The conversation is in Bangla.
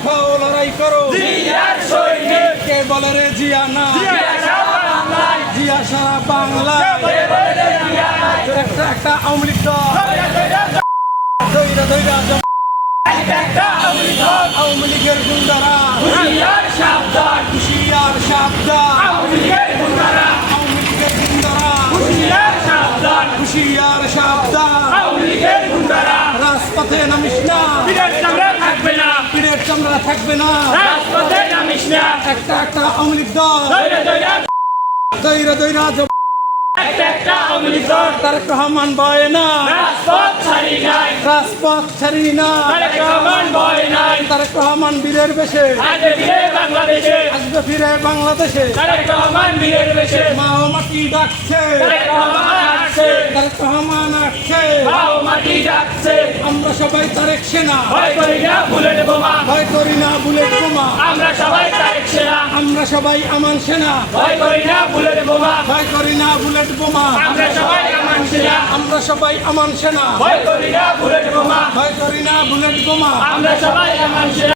রাখো লড়াই করো। কে বলে রে জিয়া না? জিয়া সারা বলে একটা একটা আওয়ামী আওয়ামী লীগের গুন্ডারা। হুশিয়ার সাবধান। হুশিয়ার সাবধান। আওয়ামী লীগের গুন্ডারা। থাকবে না। একটা একটা আওয়ামী লীগ দল। দৈরা দৈরা। তারেক রহমান বয় না। রাজপথ ছাড়ি না। তারেক রহমান বীরের বেশে। বাংলাদেশে। আসবে ফিরে মা ও মাটি ডাকছে? তারেক রহমান আসছে। মাটি ডাকছে আমরা সবাই তারেক সেনা। ভয় করি না বুলেট বোমা ভয় করি না বুলেট বোমা আমরা সবাই তারেক সেনা। আমরা সবাই আমান সেনা। ভয় করি না বুলেট বোমা ভয় করি না বুলেট বোমা আমরা সবাই আমান সেনা। আমরা সবাই আমান সেনা। ভয় করি না বুলেট বোমা ভয় করি না বুলেট বোমা আমরা সবাই আমান সেনা।